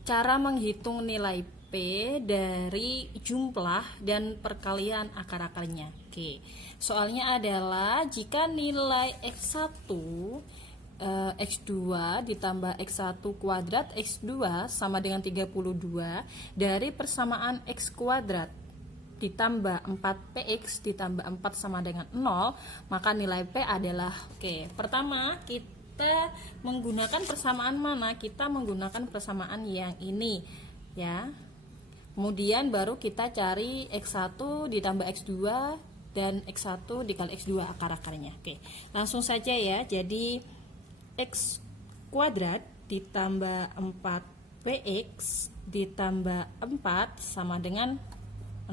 Cara menghitung nilai P dari jumlah dan perkalian akar-akarnya. Oke, soalnya adalah jika nilai X1 X2 ditambah X1 kuadrat X2 sama dengan 32 dari persamaan X kuadrat ditambah 4px ditambah 4 sama dengan 0, maka nilai P adalah, oke, pertama kita menggunakan persamaan mana? Kita menggunakan persamaan yang ini ya. Kemudian baru kita cari X1 ditambah X2 dan X1 dikali X2 akar-akarnya. Oke, langsung saja ya. Jadi X kuadrat ditambah 4px ditambah 4 sama dengan 0.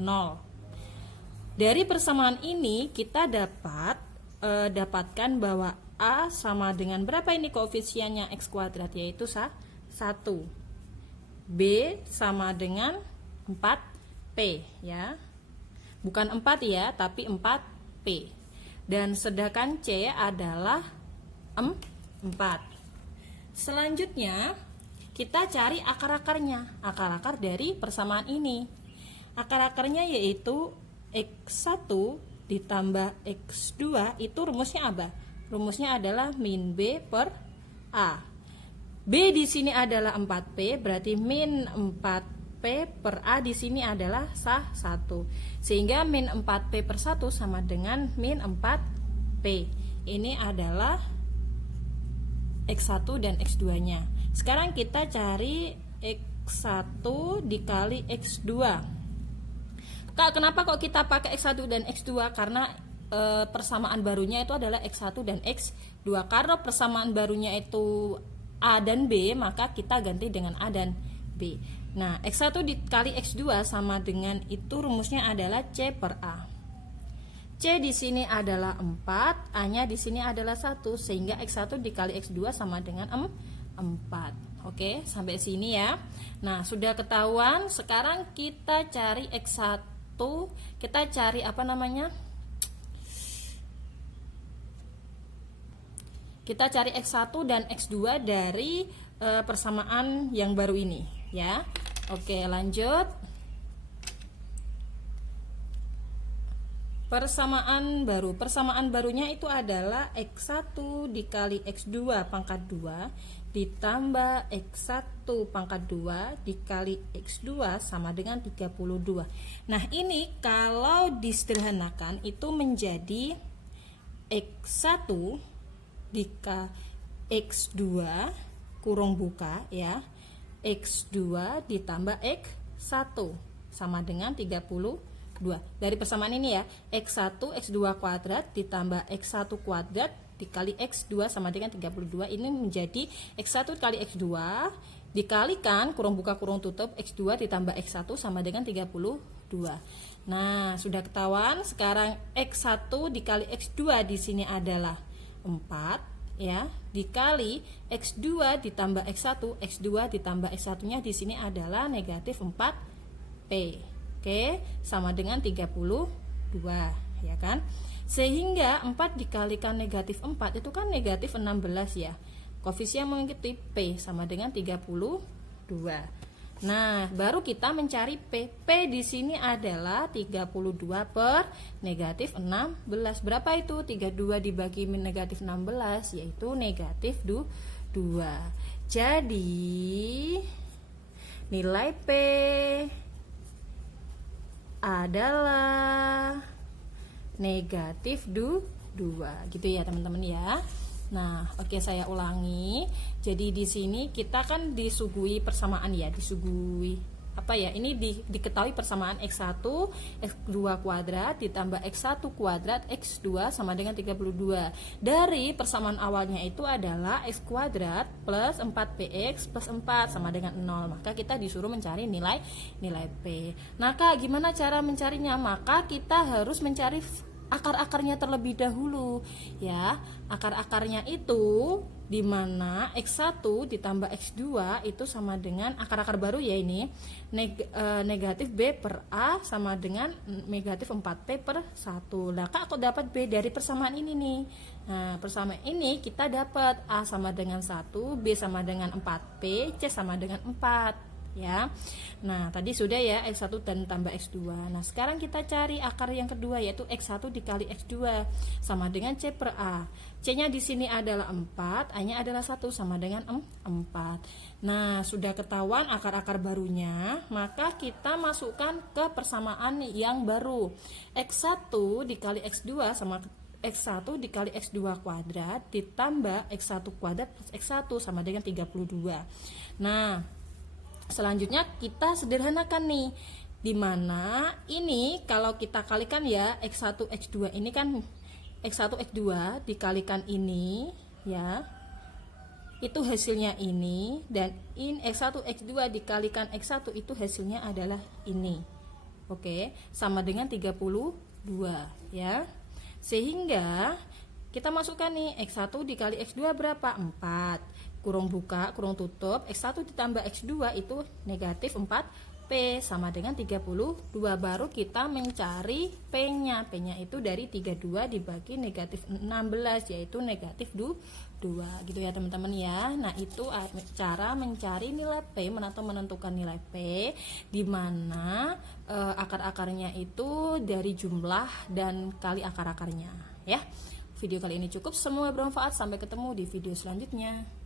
Dari persamaan ini kita dapatkan bahwa A sama dengan berapa ini koefisiennya X kuadrat, yaitu 1. B sama dengan 4P ya. Bukan 4 ya, tapi 4P. Dan sedangkan C adalah 4. Selanjutnya kita cari akar-akarnya, akar-akar dari persamaan ini. Akar-akarnya yaitu X1 ditambah X2, itu rumusnya apa? Rumusnya adalah min B per A. B di sini adalah 4P, berarti min 4P per A di sini adalah 1. Sehingga min 4P per 1 sama dengan min 4P. Ini adalah X1 dan X2-nya. Sekarang kita cari X1 dikali X2. Kak, kenapa kok kita pakai X1 dan X2? Karena persamaan barunya itu adalah X1 dan X2. Karena persamaan barunya itu A dan B, maka kita ganti dengan A dan B. Nah, X1 dikali X2 sama dengan itu rumusnya adalah C per A. C di sini adalah 4, A-nya di sini adalah 1, sehingga X1 dikali X2 sama dengan 4. Oke, sampai sini ya. Nah, sudah ketahuan. Sekarang kita cari X1. Kita cari apa namanya? Kita cari X1 dan X2 dari persamaan yang baru ini ya. Oke, lanjut. Persamaan baru. Persamaan barunya itu adalah X1 dikali X2 pangkat 2 ditambah X1 pangkat 2 dikali X2 sama dengan 32. Nah, ini kalau disederhanakan itu menjadi X1 dikali X2 kurung buka ya. X2 ditambah X1 sama dengan 32. Dari persamaan ini ya, X1 X2 kuadrat ditambah X1 kuadrat dikali X2 sama dengan 32. Ini menjadi X1 kali X2 dikalikan kurung buka kurung tutup X2 ditambah X1 sama dengan 32. Nah, sudah ketahuan. Sekarang X1 dikali X2 di sini adalah 4 ya, dikali X2 ditambah X1, X2 ditambah X1-nya di sini adalah negatif 4P. Oke, sama dengan 32 ya kan? Sehingga 4 dikalikan negatif 4 itu kan negatif 16 ya. Koefisien mengikuti P sama dengan 32. Nah, baru kita mencari P. P di sini adalah 32 per negatif 16. Berapa itu? 32 dibagi negatif 16, yaitu negatif 2. Jadi nilai P adalah negatif 2 gitu ya teman-teman ya. Nah, oke, saya ulangi. Jadi di sini kita kan disuguhi persamaan ya, disuguhi apa ya? Ini diketahui persamaan X1 X2 kuadrat ditambah X1 kuadrat X2 sama dengan 32. Dari persamaan awalnya itu adalah X kuadrat plus 4px plus 4 sama dengan 0. Maka kita disuruh mencari nilai P. Nah, Kak, gimana cara mencarinya? Maka kita harus mencari akar-akarnya terlebih dahulu ya. Akar-akarnya itu di mana X1 ditambah X2 itu sama dengan akar-akar baru ya ini, negatif B per A sama dengan negatif 4P per 1. Nah, Kak, aku dapat B dari persamaan ini nih. Nah, persamaan ini kita dapat A sama dengan 1, B sama dengan 4P, C sama dengan 4 ya. Nah, tadi sudah ya X1 dan tambah X2. Nah, sekarang kita cari akar yang kedua yaitu X1 dikali X2 sama dengan C per A. C-nya di sini adalah 4, A-nya adalah 1 sama dengan 4. Nah, sudah ketahuan akar-akar barunya, maka kita masukkan ke persamaan yang baru. X1 dikali X2 sama X1 dikali X2 kuadrat ditambah X1 kuadrat plus X1 sama dengan 32. Nah, selanjutnya kita sederhanakan nih, dimana ini kalau kita kalikan ya X1 X2 ini kan X1 X2 dikalikan ini ya, itu hasilnya ini, dan X1 X2 dikalikan X1 itu hasilnya adalah ini. Oke, sama dengan 32 ya. Sehingga kita masukkan nih X1 dikali X2 berapa? 4. Kurung buka, kurung tutup, X1 ditambah X2 itu negatif 4P sama dengan 32. Baru kita mencari P-nya. P-nya itu dari 32 dibagi negatif 16, yaitu negatif 2 gitu ya teman-teman ya. Nah, itu cara mencari nilai P atau menentukan nilai P, di mana akar-akarnya itu dari jumlah dan kali akar-akarnya ya. Video kali ini cukup, semua bermanfaat. Sampai ketemu di video selanjutnya.